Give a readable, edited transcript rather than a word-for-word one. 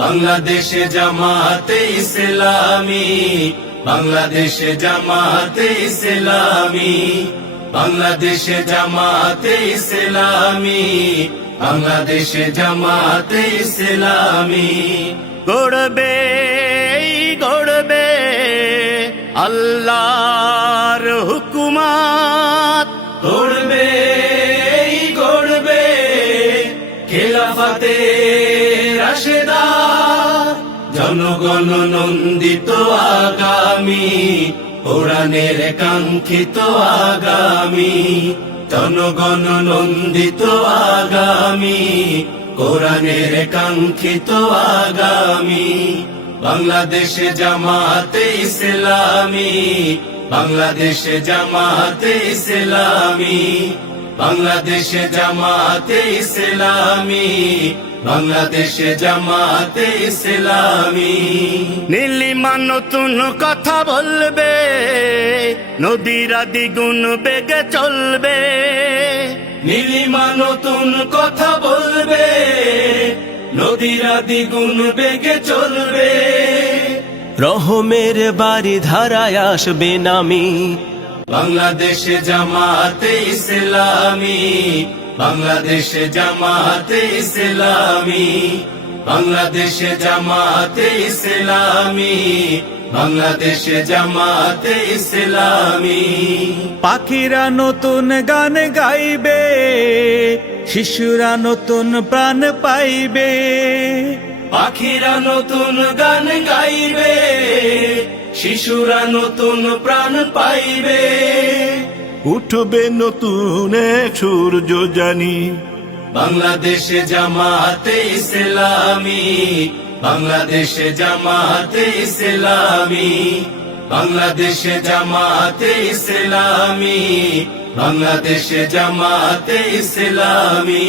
বাংলাদেশে জামাতে ইসলামী, বাংলাদেশে জামাতে ইসলামী, বাংলাদেশে জামাতে ইসলামী, বাংলাদেশে জামাতে ইসলামী। গড়বে গড়বে আল্লাহর হুকুমত, গড়বে গড়বে খেলাফতে রাশেদা, জনগণ নন্দিত আগামী, কোরআনের কাঙ্ক্ষিত আগামী, জনগণ নন্দিত আগামী, কোরআনের কাঙ্ক্ষিত আগামী। বাংলাদেশে জামাতে ইসলামী, বাংলাদেশে জামাতে ইসলামী, বাংলাদেশে জামাতে ইসলামী, বাংলাদেশে জামাতে ইসলামী। নীলিমা নতুন কথা বলবে, নদীরা দ্বিগুণ বেগে চলবে, নীলিমা নতুন কথা বলবে, নদীরা দ্বিগুণ বেগে চলবে। রহমের বাড়ি ধারায় আসবে নামি, বাংলাদেশে জামাতে ইসলামী, বাংলাদেশে জামাতে ইসলামী, বাংলাদেশে জামাতে ইসলামী, বাংলাদেশে জামাতে ইসলামী। পাখিরা নতুন গান গাইবে, শিশুরা নতুন প্রাণ পাইবে, পাখিরা নতুন গান গাইবে, শিশুরা নতুন প্রাণ পাইবে। উঠবে নতুন এক সূর্য জানি, বাংলাদেশে জামাতে ইসলামী, বাংলাদেশে জামাতে ইসলামী, বাংলাদেশে জামাতে ইসলামী, বাংলাদেশে জামাতে ইসলামী।